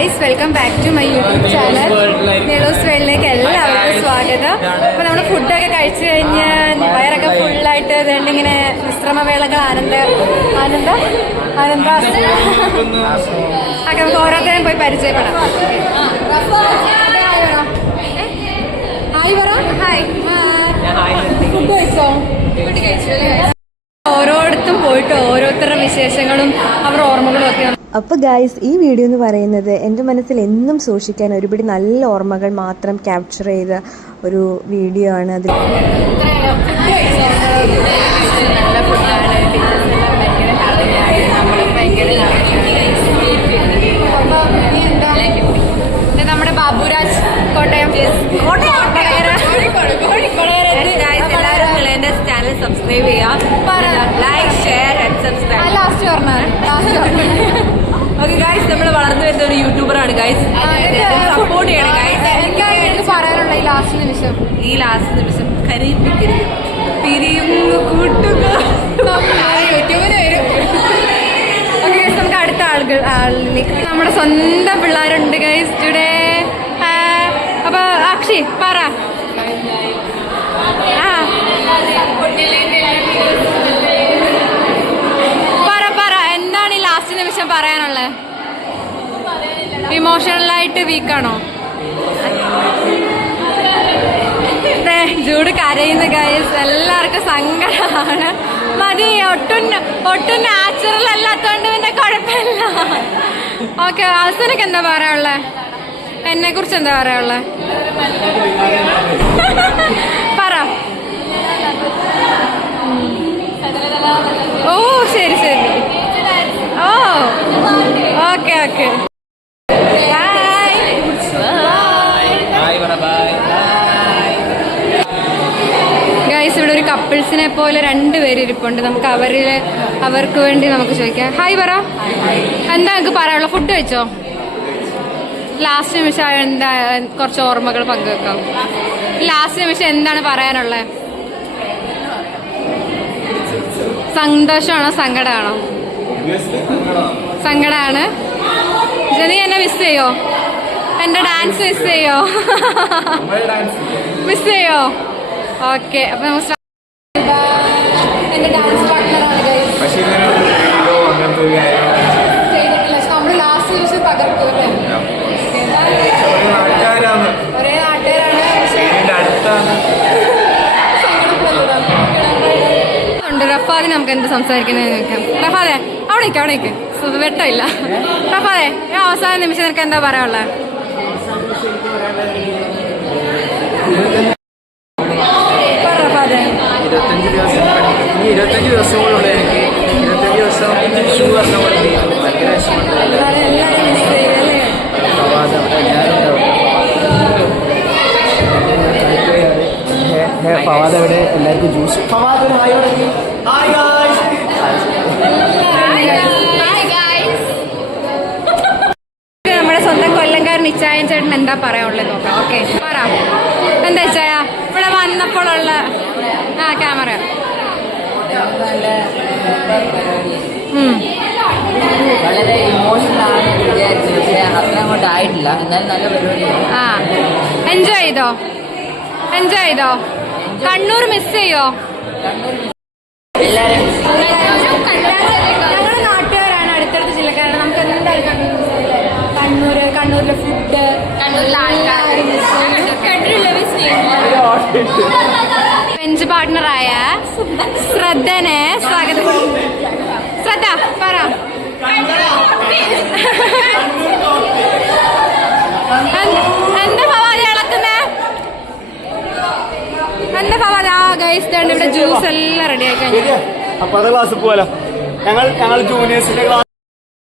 Guys welcome back to my YouTube channel. Neelos വേൾഡിലേക്ക് എല്ലാവർക്കും സ്വാഗതം. അപ്പോൾ നമ്മൾ ഫുഡൊക്കെ കഴിച്ചു കഴിഞ്ഞ് വയറൊക്കെ ഫുള്ളായിട്ട് ഇതുകൊണ്ടിങ്ങനെ വിശ്രമവേളകൾ ആനന്ദ ആനന്ദ ആനന്ദ ഒക്കെ നമുക്ക് ഓരോരുത്തരെയും പോയി പരിചയപ്പെടാം. ഹായ് പറ ഹായ് ഫുഡ് കഴിച്ചോ? ഫുഡ് കഴിച്ചു. ഓരോരുത്തും പോയിട്ട് ഓരോരുത്തരുടെ വിശേഷങ്ങളും അവരുടെ ഓർമ്മകളും ഒക്കെ അപ്പോൾ ഗായ്സ് ഈ വീഡിയോ എന്ന് പറയുന്നത് എന്റെ മനസ്സിൽ എന്നും സൂക്ഷിക്കാൻ ഒരുപടി നല്ല ഓർമ്മകൾ മാത്രം ക്യാപ്ചർ ചെയ്ത ഒരു വീഡിയോ ആണ് അതിൽ ഒരു യൂട്യൂബർ ആണ് ഗൈസ് സപ്പോർട്ട് ചെയ്യണം ഗൈസ് എനിക്ക് എനിക്ക് പറയാനുള്ള ഈ ലാസ്റ്റ് നിമിഷം. ഈ ലാസ്റ്റ് നിമിഷം കരയിപ്പിക്കരുത്. പിരിയുന്നു കൂട്ടുക. യൂട്യൂബിന് വരും. നമുക്ക് അടുത്ത ആളുകൾ ആളിലേക്ക്. നമ്മുടെ സ്വന്തം പിള്ളേരുണ്ട് ഗൈസ് ടുഡേ അപ്പൊ അക്ഷി പറ. ആ. പറ പറ എന്താണ് ഈ ലാസ്റ്റ് നിമിഷം പറയാനുള്ളത്? ഇമോഷണലായിട്ട് വീക്കാണോ? ജൂഡ് കരയുന്ന ഗൈസ് എല്ലാവർക്കും സങ്കടമാണ്. മതി ഒട്ടും ഒട്ടും നാച്ചുറൽ അല്ലാത്തോണ്ട് പിന്നെ കുഴപ്പമില്ല. ഓക്കെ അവസരക്ക് എന്താ പറയാനുള്ളത് എന്നെ കുറിച്ച് എന്താ പറയാനുള്ളത് പോലെ രണ്ടുപേര് ഇരിപ്പുണ്ട്. നമുക്ക് അവരിൽ അവർക്ക് വേണ്ടി നമുക്ക് ചോദിക്കാം. ഹായ് പറ. എന്താ നിങ്ങൾക്ക് പറയാനുള്ള? ഫുഡ് വെച്ചോ ലാസ്റ്റ് നിമിഷം എന്താ കുറച്ച് ഓർമ്മകൾ പങ്കുവെക്കാം. ലാസ്റ്റ് നിമിഷം എന്താണ് പറയാനുള്ളത് സന്തോഷമാണോ? സങ്കടമാണോ? സങ്കടമാണ്. നീ എന്നെ മിസ് ചെയ്യോ? എന്റെ ഡാൻസ് മിസ് ചെയ്യോ? മിസ് ചെയ്യോ? ഓക്കെ അപ്പൊ start- എന്റെ ഡാൻസ് പാർട്ട്ണറാണ്. പക്ഷേ ഇങ്ങനെ ഒരു വീഡിയോ അങ്ങനത്തെ ഒരു കാര്യം ചെയ്തിട്ടില്ല. പക്ഷെ നമ്മൾ ലാസ്റ്റ് ഒരു നാട്ടുകാരാണ്. പക്ഷേ ഉണ്ട്. നമുക്ക് എന്ത് സംസാരിക്കുന്നത് നോക്കാം റഫാദെ അവിടെ നിൽക്കാം അവിടെ നിൽക്ക് വെട്ടമില്ല. റഫാദെ ഈ അവസാന നിമിഷം നിനക്ക് എന്താ പറയാനുള്ളത്? ഇരുപത്തഞ്ച് ദിവസം ഇനി ഇരുപത്തഞ്ച് ദിവസം കൂടെ എനിക്ക്. ഇരുപത്തഞ്ച് ദിവസം ഷൂ പറഞ്ഞ പോലെ ഭയങ്കര വിഷമമുണ്ട്. എല്ലാവരും ഫവാദ് അവിടെ എല്ലാവർക്കും ജ്യൂസ് ഫവാദ് ഒരു ഹായ് തുടങ്ങി ഹായ് നമ്മുടെ സ്വന്തം കൊല്ലംകാരൻ ഇച്ചായൻ ചേട്ടൻ എന്താ പറയാനുള്ളത് നോക്കാം. ഓക്കെ പറ. എന്താ ഇച്ചായ? ഇവിടെ വന്നപ്പോഴുള്ള ആ ക്യാമറ. വളരെ ഇമോഷണൽ ആണ് വിചാരിച്ചത് പക്ഷേ അത്ര അങ്ങോട്ട് ആയിട്ടില്ല. എന്നാലും നല്ല പരിപാടിയാണ് ആ. എൻജോയ് ചെയ്തോ? എൻജോയ് ചെയ്തോ? കണ്ണൂർ മിസ് ചെയ്യോ? എല്ലാവരും ഞങ്ങളുടെ നാട്ടുകാരാണ് അടുത്തടുത്ത ജില്ലക്കാരാണ്. നമുക്ക് എന്തായാലും കണ്ണൂർ miss ചെയ്യില്ലേ? കണ്ണൂര് കണ്ണൂരിലെ ഫുഡ് ബെഞ്ച് പാർട്ട്ണറായ ശ്രദ്ധനെ സ്വാഗതം. ശ്രദ്ധ പറ. എന്ത്- എന്താ ഭവാനി ഇളക്കുന്നേ? എന്താ ഭവാനി ആ ഗൈസ് ഇവിടെ ജ്യൂസ് എല്ലാം റെഡി അപ്പൊ അത് പോവാലോ. ഞങ്ങൾ ഞങ്ങൾ ജൂനിയേഴ്സിന്റെ ക്ലാസ്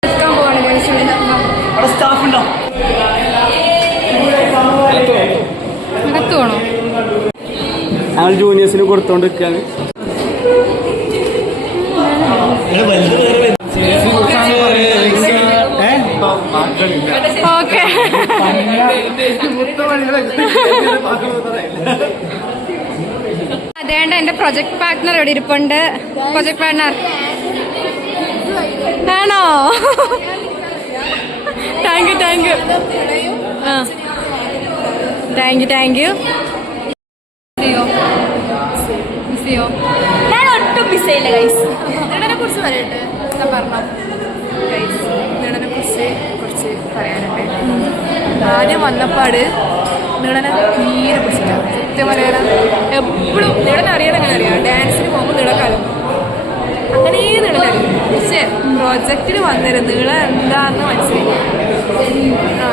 എടുക്കാൻ പോവാണ് സ്റ്റാഫ് ഉണ്ടോ? ഞങ്ങൾ ജൂനിയേഴ്സിന് കൊടുത്തോണ്ടിരിക്കുകയാണ് ഓക്കെ. അതേണ്ട എന്റെ പ്രൊജക്ട് പാർട്ട്ണർ ഇവിടെ ഇരിപ്പുണ്ട്. പ്രൊജക്ട് പാർട്ട്ണർ ആണോ? Thank you thank you thank you thank you miss ചെയ്യോ ഞാൻ ഒട്ടും ഗൈസ് നിങ്ങളെ കുറിച്ച് പറയട്ടെ. ഞാൻ പറഞ്ഞു ഗൈസ് നിങ്ങളെ കുറിച്ച് കുറച്ച് പറയാനുണ്ട്. ആദ്യം വന്നപ്പാട് നിങ്ങളെ തീരെ പിടിച്ചില്ല. സത്യം പറയാനാ എപ്പോഴും നിങ്ങളെ അറിയണം അങ്ങനെ അറിയാം. ഡാൻസിന് പോകുമ്പോൾ നിങ്ങളെ അങ്ങനെ നിങ്ങളെ അറിയാം. പക്ഷേ പ്രോജക്റ്റിൽ വന്നിരുന്നു. നിങ്ങളെ എന്താന്ന് മനസ്സിലായി. ആ.